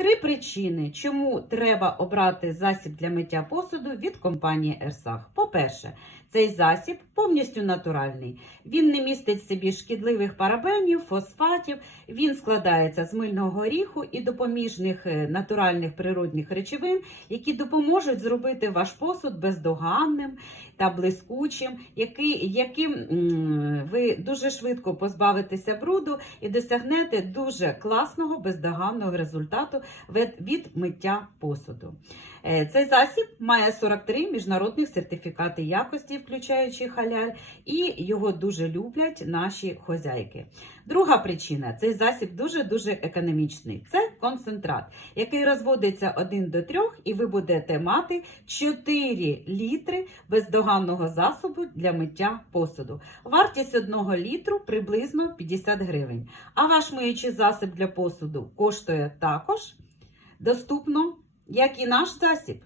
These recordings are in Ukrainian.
Три причини, чому треба обрати засіб для миття посуду від компанії Ерсах. По-перше, цей засіб повністю натуральний. Він не містить в собі шкідливих парабенів, фосфатів. Він складається з мильного горіху і допоміжних е, натуральних природних речовин, які допоможуть зробити ваш посуд бездоганним та блискучим, яким ви дуже швидко позбавитеся бруду і досягнете дуже класного бездоганного результату від, миття посуду. Е, Цей засіб має 43 міжнародних сертифікати якості, включаючи халяль, і його дуже люблять наші хозяйки. Друга причина цей засіб дуже-дуже економічний. Це концентрат, який розводиться 1 до 3, і ви будете мати 4 літри бездоганного засобу для миття посуду. Вартість 1 літру приблизно 50 гривень. А ваш миючий засіб для посуду коштує також доступно, як і наш засіб.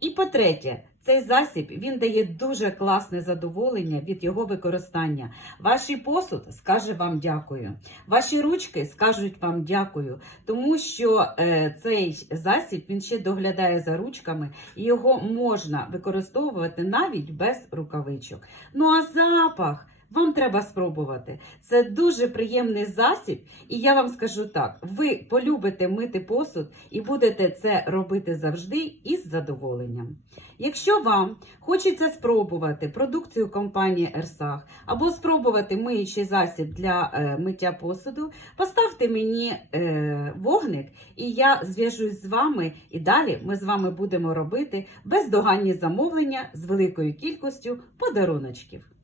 І по-третє, цей засіб він дає дуже класне задоволення від його використання. Ваш посуд скаже вам дякую. Ваші ручки скажуть вам дякую, тому що е, цей засіб він ще доглядає за ручками, і його можна використовувати навіть без рукавичок. Ну а запах. Вам треба спробувати. Це дуже приємний засіб, і я вам скажу так: ви полюбите мити посуд і будете це робити завжди із задоволенням. Якщо вам хочеться спробувати продукцію компанії Ерсах або спробувати миючий засіб для е, миття посуду, поставте мені е, вогник, і я зв'яжусь з вами. І далі ми з вами будемо робити бездоганні замовлення з великою кількістю подаруночків.